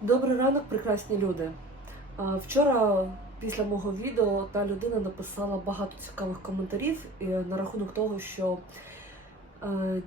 Добрий ранок, прекрасні люди. Вчора після мого відео та людина написала багато цікавих коментарів е, на рахунок того, що е,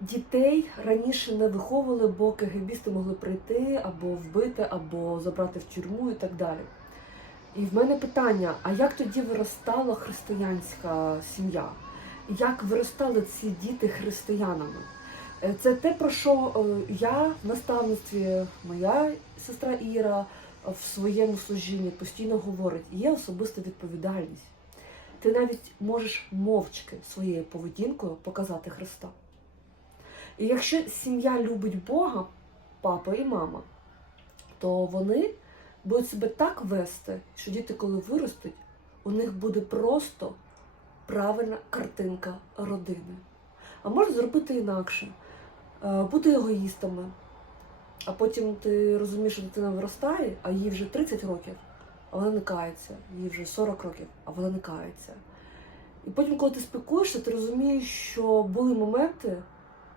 дітей раніше не виховували, бо КГБісти могли прийти або вбити, або забрати в тюрму і так далі. І в мене питання: а як тоді виростала християнська сім'я? Як виростали ці діти християнами? Е, Це те, про що е, я в наставництві, моя сестра Іра в своєму служінні постійно говорить, є особиста відповідальність. Ти навіть можеш мовчки своєю поведінкою показати Христа. І якщо сім'я любить Бога, папа і мама, то вони будуть себе так вести, що діти, коли виростуть, у них буде просто правильна картинка родини. А можна зробити інакше бути егоїстами. А потім ти розумієш, що дитина виростає, а їй вже 30 років, а вона не кається, їй вже 40 років, а вона не кається. І потім, коли ти спілкуєшся, ти розумієш, що були моменти,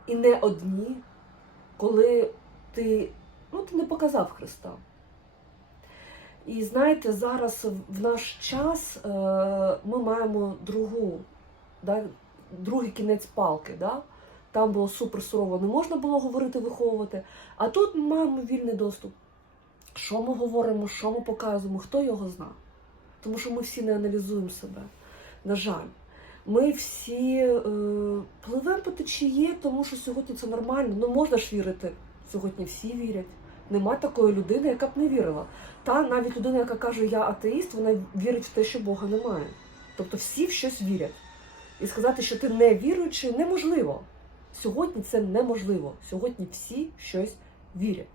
і не одні, коли ти, ну, ти не показав Христа. І знаєте, зараз в наш час е, ми маємо другу, да, другий кінець палки. Да? Там було супер сурово, не можна було говорити, виховувати. А тут ми маємо вільний доступ. Що ми говоримо, що ми показуємо, хто його зна. Тому що ми всі не аналізуємо себе. На жаль, ми всі е, пливемо по течії, тому що сьогодні це нормально. Ну можна ж вірити. Сьогодні всі вірять. Нема такої людини, яка б не вірила. Та навіть людина, яка каже, я атеїст, вона вірить в те, що Бога немає. Тобто всі в щось вірять. І сказати, що ти не віруючий, неможливо. Сьогодні це неможливо. Сьогодні всі щось вірять.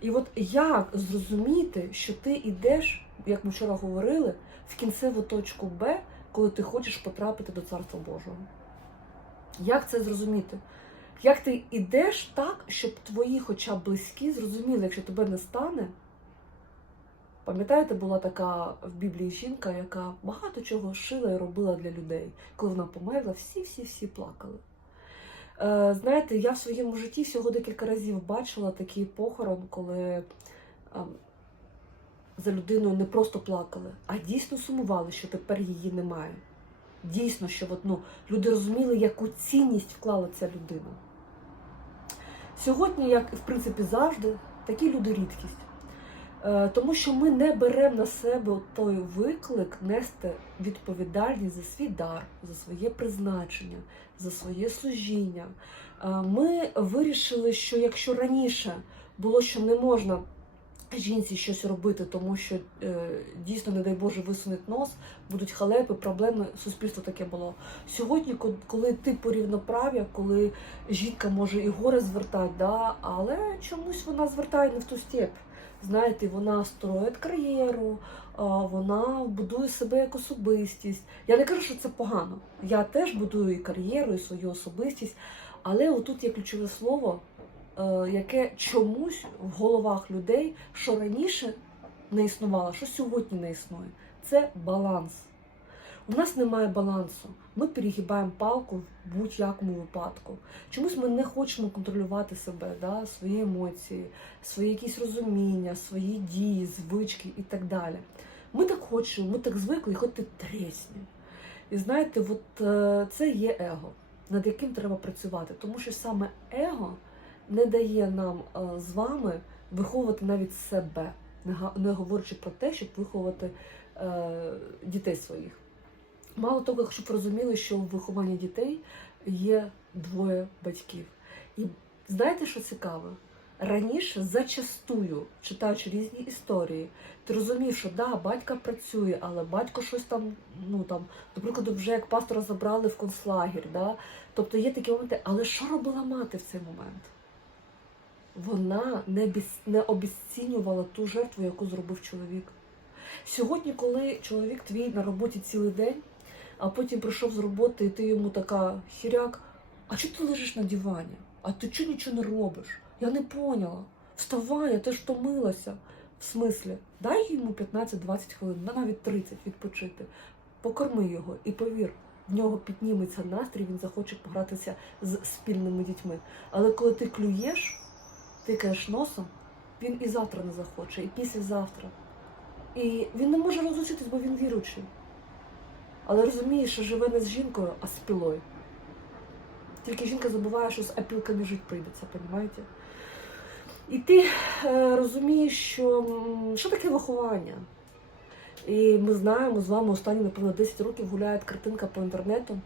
І от як зрозуміти, що ти йдеш, як ми вчора говорили, в кінцеву точку Б, коли ти хочеш потрапити до Царства Божого? Як це зрозуміти? Як ти йдеш так, щоб твої хоча б близькі зрозуміли, якщо тебе не стане? Пам'ятаєте, була така в Біблії жінка, яка багато чого шила і робила для людей. Коли вона померла, всі-всі-всі плакали. Е, знаєте, я в своєму житті всього декілька разів бачила такий похорон, коли е, за людиною не просто плакали, а дійсно сумували, що тепер її немає. Дійсно, що ну, люди розуміли, яку цінність вклала ця людина. Сьогодні, як і в принципі завжди, такі люди рідкість. Е, Тому що ми не беремо на себе той виклик нести відповідальність за свій дар, за своє призначення, за своє служіння. Е, Ми вирішили, що якщо раніше було, що не можна жінці щось робити, тому що е, дійсно, не дай Боже, висунуть нос, будуть халепи, проблеми, суспільство таке було. Сьогодні, ко- коли ти по рівноправ'я, коли жінка може і горе звертати, да, але чомусь вона звертає не в ту степь. Знаєте, вона строїть кар'єру, вона будує себе як особистість. Я не кажу, що це погано. Я теж будую і кар'єру, і свою особистість, але отут є ключове слово, е, яке чомусь в головах людей, що раніше не існувало, що сьогодні не існує. Це баланс. У нас немає балансу. Ми перегибаємо палку в будь-якому випадку. Чомусь ми не хочемо контролювати себе, да, свої емоції, свої якісь розуміння, свої дії, звички і так далі. Ми так хочемо, ми так звикли, і хоч ти тресні. І знаєте, от е, це є его, над яким треба працювати, тому що саме его не дає нам е, з вами виховувати навіть себе, не говорячи про те, щоб виховувати е, дітей своїх. Мало того, щоб розуміли, що в вихованні дітей є двоє батьків. І знаєте, що цікаво? Раніше зачастую, читаючи різні історії, ти розумів, що да, батько працює, але батько щось там, ну там, до вже як пастора забрали в концлагер, да? тобто є такі моменти, але що робила мати в цей момент? Вона не, без, не обіцінювала ту жертву, яку зробив чоловік. Сьогодні, коли чоловік твій на роботі цілий день, а потім прийшов з роботи, і ти йому така хіряк, а чого ти лежиш на дивані? А ти чого нічого не робиш? Я не поняла. Вставай, я теж втомилася. В смислі, дай йому 15-20 хвилин, навіть 30 відпочити. Покорми його і повір, в нього підніметься настрій, він захоче погратися з спільними дітьми. Але коли ти клюєш, тикаєш носом, він і завтра не захоче, і післязавтра. І він не може розлучитись, бо він віруючий. Але розуміє, що живе не з жінкою, а з пілою. Тільки жінка забуває, що з опілками жити прийдеться, розумієте? І ти е, розумієш, що що таке виховання. І ми знаємо з вами останні, напевно, 10 років гуляє картинка по інтернету,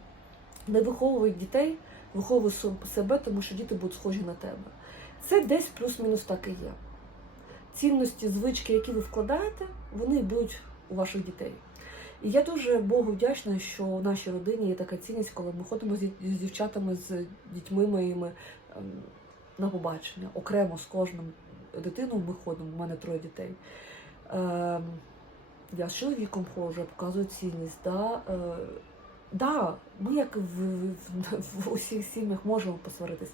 де виховують дітей, виховуй себе, тому що діти будуть схожі на тебе. Це десь плюс-мінус так і є. Цінності, звички, які ви вкладаєте, вони будуть у ваших дітей. І я дуже Богу вдячна, що в нашій родині є така цінність, коли ми ходимо з дівчатами, з дітьми моїми ем, на побачення. Окремо з кожним дитиною ми ходимо, у мене троє дітей. Ем, я з чоловіком ходжу, показую цінність. Да? Е, да, ми, як в, в, в усіх сім'ях, можемо посваритись.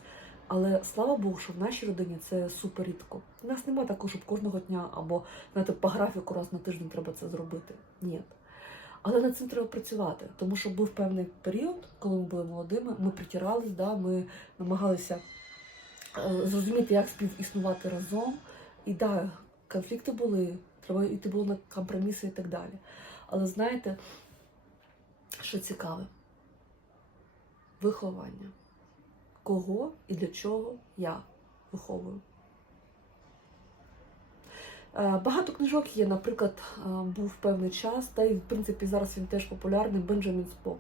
Але слава Богу, що в нашій родині це супер рідко. У нас немає такого, щоб кожного дня або знаєте, по графіку раз на тиждень треба це зробити. Ні. Але над цим треба працювати, тому що був певний період, коли ми були молодими, ми притирались, да, ми намагалися е, зрозуміти, як співіснувати разом. І да, конфлікти були, треба йти було на компроміси і так далі. Але знаєте, що цікаве? Виховання. Кого і для чого я виховую? Е, Багато книжок є, наприклад, е, був певний час, та і в принципі зараз він теж популярний Бенджамін Спок.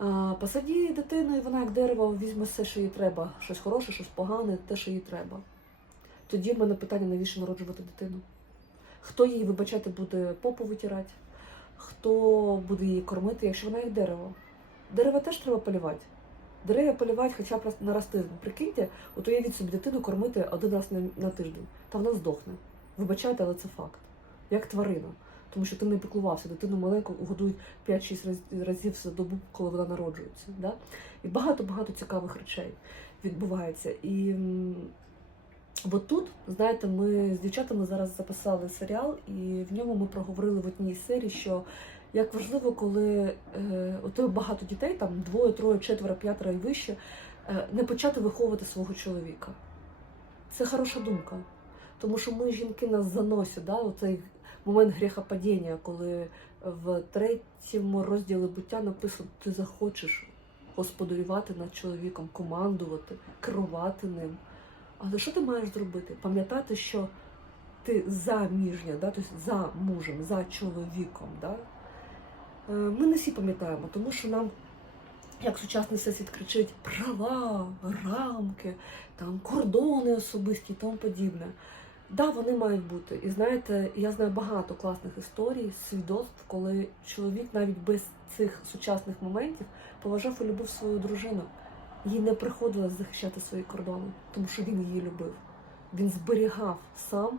Е, Посаді дитину, і вона як дерево візьме все, що їй треба. Щось хороше, щось погане, те, що їй треба. Тоді в мене питання, навіщо народжувати дитину? Хто їй, вибачати, буде попу витирати? Хто буде її кормити, якщо вона як дерево? Дерева теж треба полювати. Дерева полювати хоча б на раз. Прикиньте, от уявіть собі дитину кормити один раз на, тиждень. Та вона здохне. Вибачайте, але це факт. Як тварина. Тому що ти не піклувався, дитину маленьку годують 5-6 раз- разів за добу, коли вона народжується. Да? І багато-багато цікавих речей відбувається. І от тут, знаєте, ми з дівчатами зараз записали серіал, і в ньому ми проговорили в одній серії, що як важливо, коли е, у тебе багато дітей, там двоє, троє, четверо, п'ятеро і вище, е, не почати виховувати свого чоловіка. Це хороша думка. Тому що ми, жінки, нас заносять, да? оцей момент гріхопадіння, коли в третьому розділі буття написано, ти захочеш господарювати над чоловіком, командувати, керувати ним. Але що ти маєш зробити? Пам'ятати, що ти заміжня, да? тобто за мужем, за чоловіком. Да? Е, Ми не всі пам'ятаємо, тому що нам, як сучасний всесвіт кричить, права, рамки, там, кордони особисті і тому подібне. Да, вони мають бути. І знаєте, я знаю багато класних історій, свідоцтв, коли чоловік навіть без цих сучасних моментів поважав і любив свою дружину. Їй не приходилось захищати свої кордони, тому що він її любив. Він зберігав сам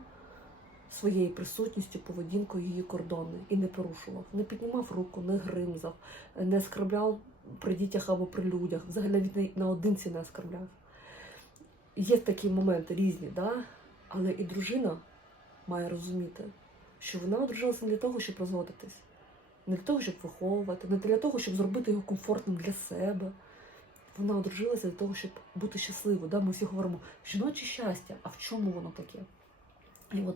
своєю присутністю, поведінкою її кордони і не порушував, не піднімав руку, не гримзав, не скарбляв при дітях або при людях. Взагалі навіть наодинці не оскарбляв. Є такі моменти різні, да? але і дружина має розуміти, що вона одружилася не для того, щоб розводитись, не для того, щоб виховувати, не для того, щоб зробити його комфортним для себе. Вона одружилася для того, щоб бути щасливою. Да? Ми всі говоримо, жіноче щастя, а в чому воно таке? І от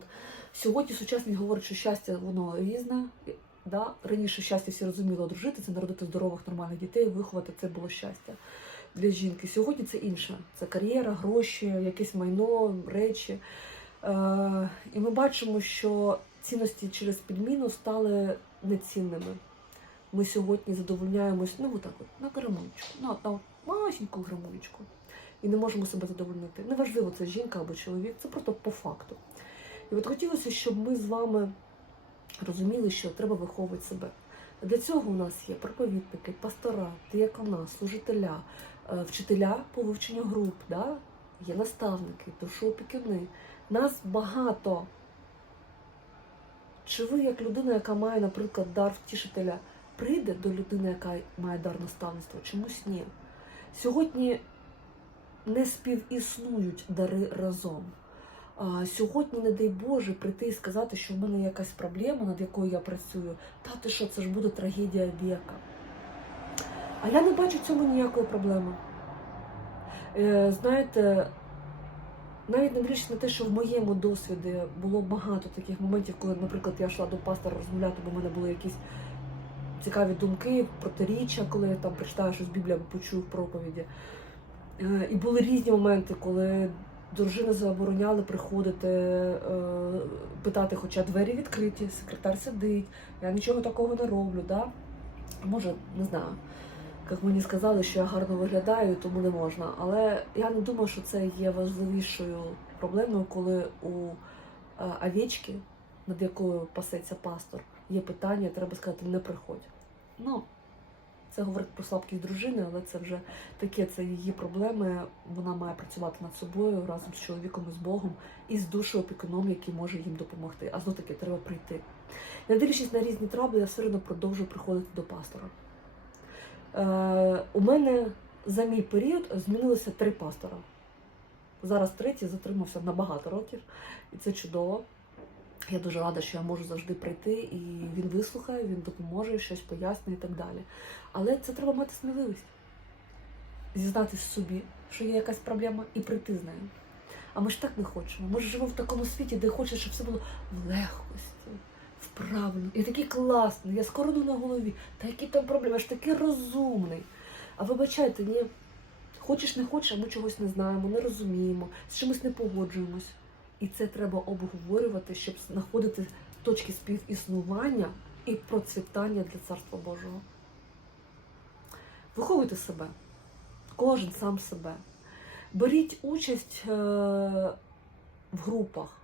сьогодні сучасні говорять, що щастя воно різне. Да? Раніше щастя всі розуміли одружити, це народити здорових, нормальних дітей, виховати це було щастя для жінки. Сьогодні це інше. Це кар'єра, гроші, якесь майно, речі. Е, і ми бачимо, що цінності через підміну стали нецінними. Ми сьогодні задовольняємось, ну отак от, на грамулечку, на, на масеньку грамулечку. І не можемо себе задовольнити. Неважливо, це жінка або чоловік, це просто по факту. І от хотілося, щоб ми з вами розуміли, що треба виховувати себе. Для цього у нас є проповідники, пастора, діякона, служителя, е, вчителя по вивченню груп, да? є наставники, душоопікуни. Нас багато. Чи ви, як людина, яка має, наприклад, дар втішителя, прийде до людини, яка має дар наставництва? Чомусь ні. Сьогодні не співіснують дари разом. Сьогодні, не дай Боже, прийти і сказати, що в мене якась проблема, над якою я працюю. Та ти що, це ж буде трагедія віка. А я не бачу в цьому ніякої проблеми. Е, знаєте, навіть не на те, що в моєму досвіді було багато таких моментів, коли, наприклад, я йшла до пастора розмовляти, бо в мене були якісь цікаві думки, протиріччя, коли я там прочитаю щось з Біблії або почув проповіді. Е, І були різні моменти, коли дружини забороняли приходити, е, питати, хоча двері відкриті, секретар сидить, я нічого такого не роблю. Да? Може, не знаю, як мені сказали, що я гарно виглядаю, тому не можна. Але я не думаю, що це є важливішою проблемою, коли у е, овечки, над якою пасеться пастор, є питання, треба сказати, не приходь. Ну, це говорить про слабкість дружини, але це вже таке, це її проблеми. Вона має працювати над собою разом з чоловіком і з Богом і з душою опікуном, який може їм допомогти. А знов таки треба прийти. Не дивлячись на різні трабли, я все одно продовжую приходити до пастора. Е, у мене за мій період змінилося три пастора. Зараз третій затримався на багато років, і це чудово. Я дуже рада, що я можу завжди прийти, і він вислухає, він допоможе, щось пояснює і так далі. Але це треба мати сміливість. Зізнатися собі, що є якась проблема, і прийти з нею. А ми ж так не хочемо. Ми ж живемо в такому світі, де хочеш, щоб все було в легкості, вправно. Я такий класний, я з короною на голові. Та які там проблеми? Я ж такий розумний. А вибачайте, ні, хочеш, не хочеш, а ми чогось не знаємо, не розуміємо, з чимось не погоджуємось. І це треба обговорювати, щоб знаходити точки співіснування і процвітання для Царства Божого. Виховуйте себе, кожен сам себе. Беріть участь е, в групах,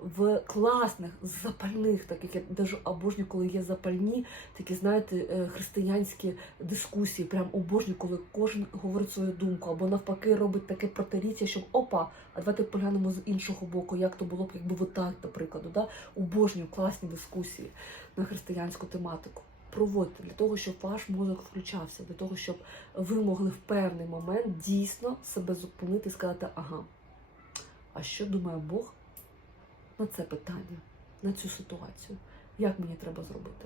в класних, запальних, таких я дуже обожнюю, коли є запальні, такі, знаєте, е, християнські дискусії. Прям обожнюю, коли кожен говорить свою думку, або навпаки робить таке протиріччя, щоб опа, а давайте поглянемо з іншого боку, як то було б, якби ви так, до прикладу. Да? Обожнюю класні дискусії на християнську тематику. Проводьте для того, щоб ваш мозок включався, для того, щоб ви могли в певний момент дійсно себе зупинити і сказати, ага, а що думає Бог на це питання, на цю ситуацію? Як мені треба зробити?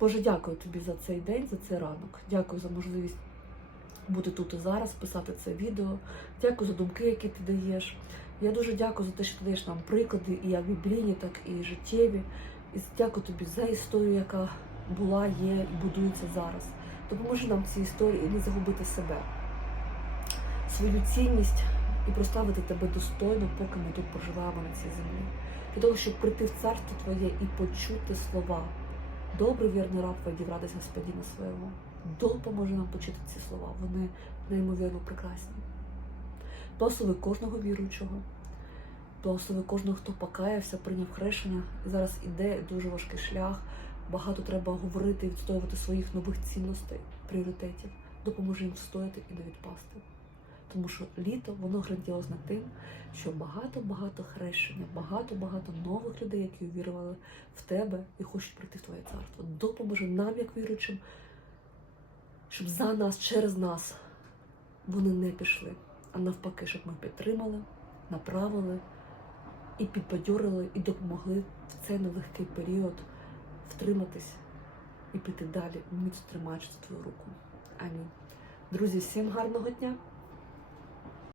Боже, дякую тобі за цей день, за цей ранок. Дякую за можливість бути тут і зараз, писати це відео. Дякую за думки, які ти даєш. Я дуже дякую за те, що ти даєш нам приклади, і як біблійні, так і життєві. І дякую тобі за історію, яка була, є і будується зараз. Допоможи нам цій історії не загубити себе, свою цінність і проставити тебе достойно, поки ми тут проживаємо на цій землі. Для того, щоб прийти в царство Твоє і почути слова. Добрий вірний раб водів радість Господіна своєму. Допоможи нам почути ці слова. Вони неймовірно прекрасні. Благослови кожного віруючого. Благослови кожного, хто покаявся, прийняв хрещення. Зараз іде дуже важкий шлях. Багато треба говорити і відстоювати своїх нових цінностей, пріоритетів. Допоможи їм встояти і не відпасти. Тому що літо воно грандіозне тим, що багато-багато хрещення, багато-багато нових людей, які увірували в тебе і хочуть прийти в твоє царство. Допоможи нам, як віруючим, щоб за нас, через нас вони не пішли, а навпаки, щоб ми підтримали, направили і підбадьорили, і допомогли в цей нелегкий період втриматись і піти далі, міцно тримаючи за твою руку. Амінь. Друзі, всім гарного дня!